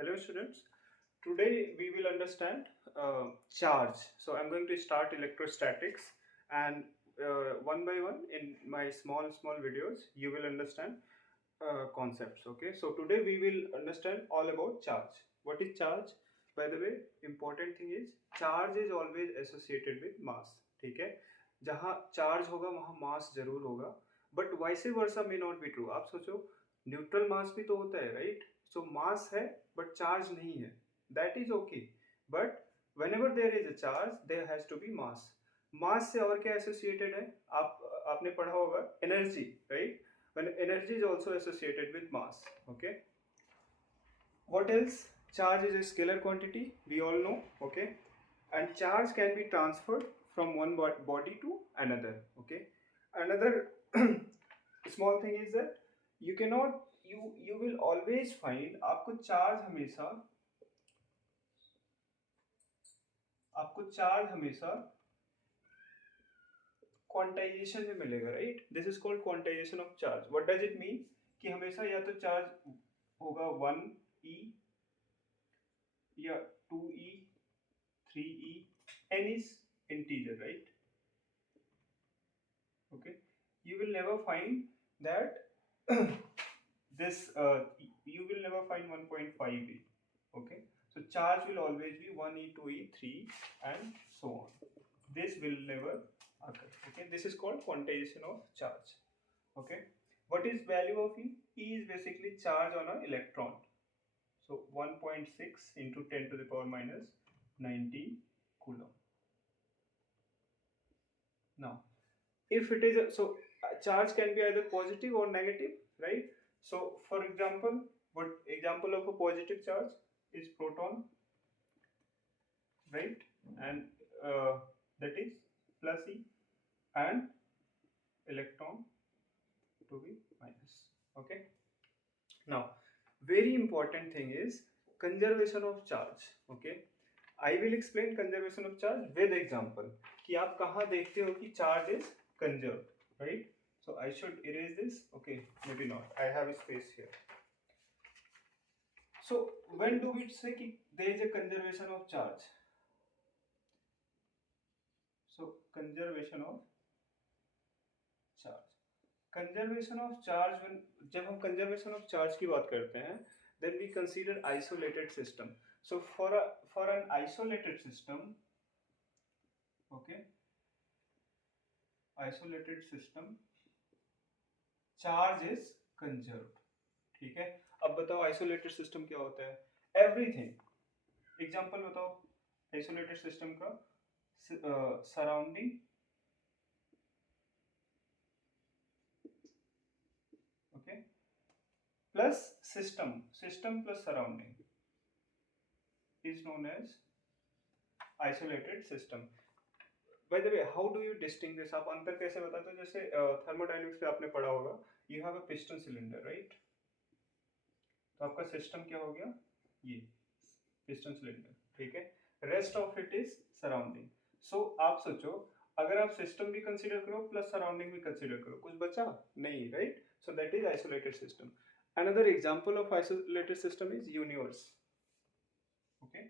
Hello students. Today we will understand charge. So I'm going to start electrostatics and one by one in my small videos you will understand concepts. Okay. So today we will understand all about charge. What is charge? By the way, important thing is charge is always associated with mass. ठीक है. जहाँ charge होगा वहाँ मास जरूर होगा. But vice versa may not be true. आप सोचो neutral मास भी तो होता है, राइट? सो मास है बट चार्ज नहीं है, that is okay. But whenever there is a charge there has to be mass. Mass से और क्या एसोसिएटेड है? आपने पढ़ा होगा energy, right? when energy is also associated with mass. Okay, what else? Charge is a scalar quantity, we all know. Okay, and charge can be transferred from one body to another. Okay, another small thing is that you cannot you will always find आपको charge हमेशा quantization में मिलेगा, right? This is called quantization of charge. What does it mean? कि हमेशा या तो charge होगा 1e या 2e 3e, n is integer, right? Okay, you will never find that this you will never find 1.5e. Okay, so charge will always be 1e 2e 3 and so on. This will never occur. Okay, this is called quantization of charge. Okay, what is value of E? E is basically charge on an electron. So 1.6 into 10 to the power minus 19 coulomb. Now if it is charge can be either positive or negative, right? So for example, what example of a positive charge is proton, right? And that is plus E, and electron to be minus. Okay, now very important thing is conservation of charge. Okay, I will explain conservation of charge with example कि आप कहाँ देखते हो कि charge is conserved, right? So I should erase this. Okay, maybe not, I have a space here. So when do we say कि there is a conservation of charge? So conservation of charge, conservation of charge, when जब हम conservation of charge की बात करते हैं then we consider isolated system. So for an isolated system, okay, isolated system charge is conserved. ठीक है, अब बताओ isolated system क्या होता है? Everything. एग्जाम्पल बताओ isolated system का. Surrounding, okay, plus system plus surrounding is known as isolated system. By the way, how do you distinguish? आप अंतर कैसे बताते हो? जैसे थर्मोडायनेमिक्स पे आपने पढ़ा होगा, you have a piston cylinder, right? तो आपका सिस्टम क्या हो गया? ये पिस्टन सिलेंडर, ठीक है. Rest of it is surrounding. So आप सोचो अगर आप सिस्टम भी कंसीडर करो प्लस सराउंडिंग भी कंसीडर करो, कुछ बचा नहीं, right? So that is isolated system. Another example of isolated system is universe. Okay,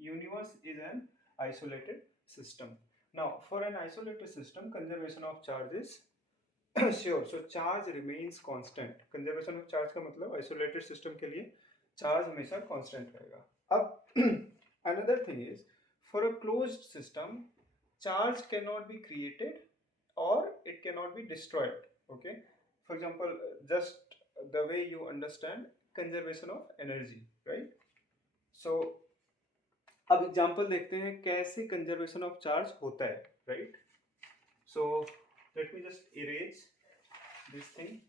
universe is an isolated system. Now for an isolated system conservation of charge is sure. So charge remains constant. conservation of charge का मतलब isolated system के लिए charge हमेशा constant रहेगा. अब another thing is for a closed system charge cannot be created or it cannot be destroyed. Okay, for example, just the way you understand conservation of energy, right? So अब example देखते हैं कैसे conservation of charge होता है, right? So let me just erase this thing.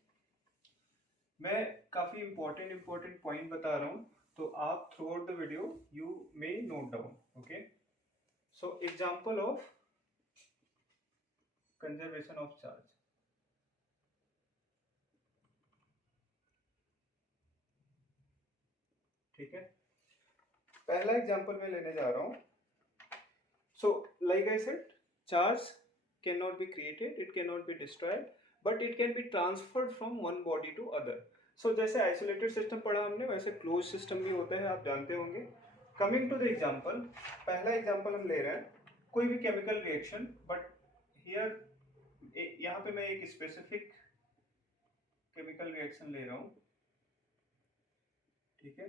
मैं काफी important point बता रहा हूं, तो आप through out the video you may note down. Okay, so example of conservation of charge. ठीक है, पहला एग्जांपल मैं लेने जा रहा हूं. So like I said, charge can not be created, it can not be destroyed, but it can be transferred from one body to other. So जैसे isolated system पढ़ा हमने, वैसे क्लोज सिस्टम भी होता है, आप जानते होंगे। कमिंग टू द एग्जांपल, पहला एग्जांपल हम ले रहे हैं कोई भी केमिकल रिएक्शन, बट हियर यहाँ पे मैं एक स्पेसिफिक केमिकल रिएक्शन ले रहा हूँ, ठीक है।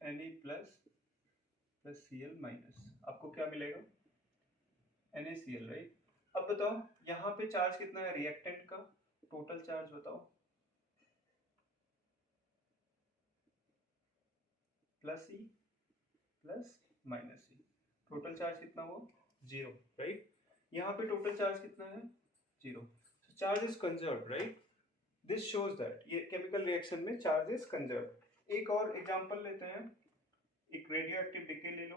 Na plus plus Cl minus, आपको क्या मिलेगा? NaCl, right. अब बताओ यहाँ पे चार्ज कितना है रिएक्टेंट का, टोटल चार्ज बताओ। प्लस ई प्लस माइनस ई, टोटल चार्ज कितना हुआ? 0, राइट। यहाँ पे टोटल चार्ज कितना है? 0। so charge is conserved, right. This shows that ये केमिकल रिएक्शन में चार्ज इज कंजर्व्ड। एक और एग्जांपल लेते हैं, एक रेडियो एक्टिव डिके ले लो।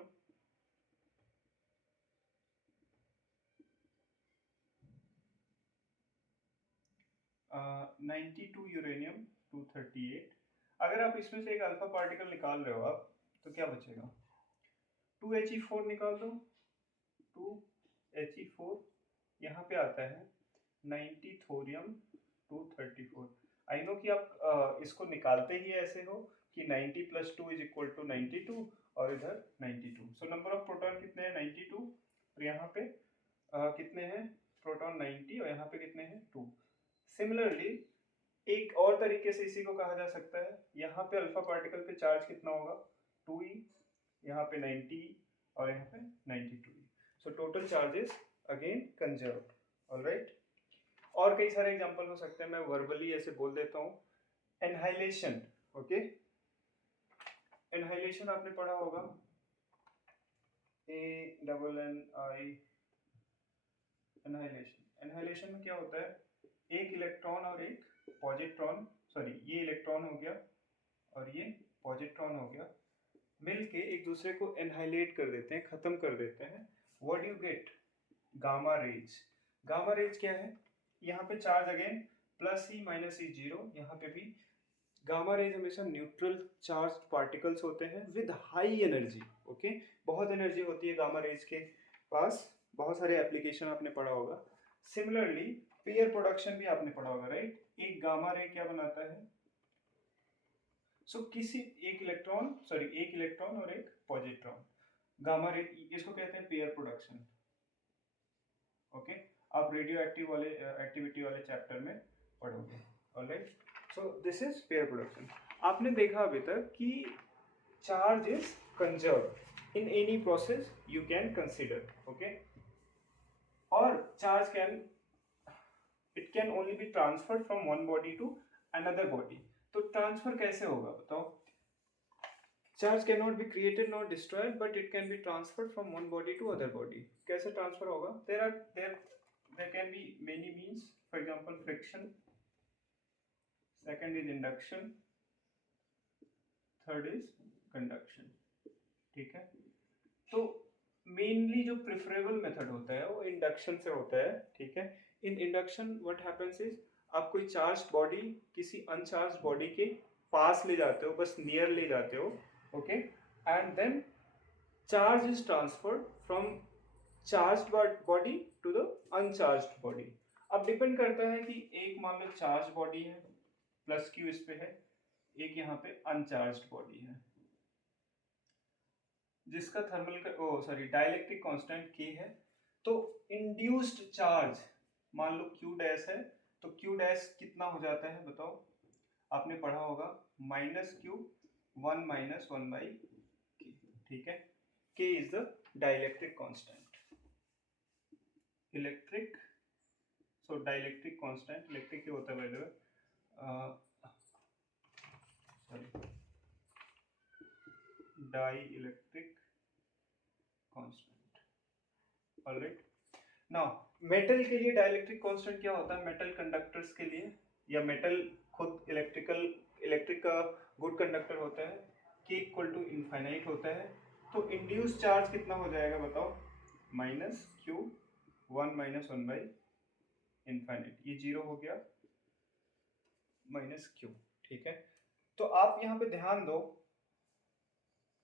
uh, 92 uranium 238। अगर आप इसमें से एक अल्फा पार्टिकल निकाल रहे हो आप, तो क्या बचेगा? 2He4 निकाल दो, 2He4 यहाँ पे आता है 90 थोरियम 234। आई नो कि आप इसको निकालते ही ऐसे हो कि 90 प्लस 2 इज इक्वल टू 92 और इधर 92। सो नंबर ऑफ प्रोटॉन कितने हैं? 92। और यहाँ पे कितने हैं प्रोटॉन? 90। और यहाँ पे कितने हैं? 2। सिमिलरली एक और तरीके से इसी को कहा जा सकता है, यहाँ पे अल्फा पार्टिकल पे चार्ज कितना होगा? 2e, यहाँ पे 90 और यहाँ पे 92। So total charges again conserved, alright. और कई सारे एग्जांपल हो सकते हैं, मैं वर्बली ऐसे बोल देता हूँ। Annihilation, okay. एनहाइलेशन आपने पढ़ा होगा, ANNI, एनहाइलेशन। एनहाइलेशन में क्या होता है? एक इलेक्ट्रॉन और एक पॉजिट्रॉन, सॉरी ये इलेक्ट्रॉन हो गया और ये पॉजिट्रॉन हो गया, मिलके एक दूसरे को एनहाइलेट कर देते हैं, खत्म कर देते हैं। What you get? Gamma rays. Gamma rays क्या है? यहाँ पे charge again plus E minus ई 0, यहाँ पे भी गामा रेज हमेशा न्यूट्रल चार्ज पार्टिकल्स होते हैं विद हाई एनर्जी, ओके। बहुत एनर्जी होती है गामा रेज के पास, बहुत सारे एप्लीकेशन आपने पढ़ा होगा। सिमिलरली पेयर प्रोडक्शन भी आपने पढ़ा होगा, राइट। एक गामा रे क्या बनाता है? किसी एक इलेक्ट्रॉन और एक पॉजिट्रॉन, गामा रे, इसको कहते हैं पेयर प्रोडक्शन, ओके। आप रेडियो एक्टिव वाले एक्टिविटी वाले चैप्टर में पढ़ोगे, alright. So this is pair production. आपने देखा अभी तक कि charge is conserved in any process you can consider, okay. और charge can only be transferred from one body to another body. तो ट्रांसफर कैसे होगा बताओ? Charge can not be created not destroyed, but it can be transferred from one body to other body. कैसे transfer होगा? there can be many means, for example friction, second is induction, third is conduction, ठीक है। तो mainly जो preferable method होता है वो induction से होता है, ठीक है। इन इंडक्शन व्हाट हैपेंस इज, आप कोई चार्ज बॉडी किसी अनचार्ज बॉडी के पास ले जाते हो, बस नियर ले जाते हो, okay, and then charge is transferred from charged body to the uncharged body. अब डिपेंड करता है कि एक मान लो चार्ज बॉडी है, प्लस क्यू इस पे है, एक यहाँ पे अनचार्ज्ड बॉडी है जिसका डाइलेक्ट्रिक कांस्टेंट k है। तो इंड्यूस्ड चार्ज मान लो q डैश है, तो q डैश कितना हो जाता है बताओ? आपने पढ़ा होगा -q 1 - 1/k, ठीक है। k is the dielectric constant. Electric, dielectric constant, electric क्या होता है by the way, dielectric constant, alright. Now metal के लिए डाइलेक्ट्रिक कांस्टेंट क्या होता है? मेटल कंडक्टर्स के लिए, या मेटल खुद इलेक्ट्रिक का गुड कंडक्टर होता है, k = इनफाइनाइट होता है। तो इंड्यूस चार्ज कितना हो जाएगा बताओ? -q 1 - 1/∞, ये 0 हो गया, -q, ठीक है। तो आप यहाँ पे ध्यान दो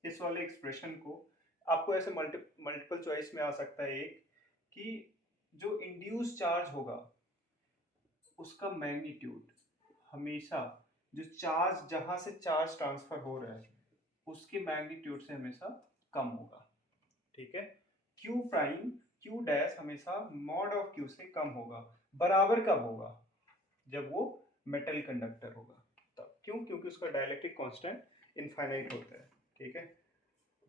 इस वाले एक्सप्रेशन को, आपको ऐसे मल्टीपल चॉइस में आ सकता है एक, कि जो इंड्यूस चार्ज होगा उसका मैग्नीट्यूड, हमेशा जो चार्ज, जहां से चार्ज ट्रांसफर हो रहा है उसके मैग्नीट्यूड से हमेशा कम होगा, ठीक है। क्यू प्राइम, क्यू डैश हमेशा मॉड ऑफ क्यू से कम होगा। बराबर कब होगा? जब वो मेटल कंडक्टर होगा तब। क्यों? क्योंकि उसका डाइलेक्ट्रिक कांस्टेंट इनफाइनाइट होता है, ठीक है।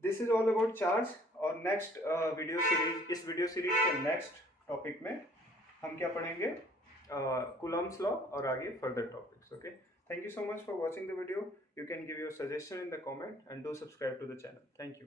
This is all about charge. और नेक्स्ट वीडियो सीरीज, इस वीडियो सीरीज के नेक्स्ट टॉपिक में हम क्या पढ़ेंगे? कूलम्ब्स लॉ और आगे further topics, okay. Thank you so much for watching the video. You can give your suggestion in the comment and do subscribe to the channel. Thank you.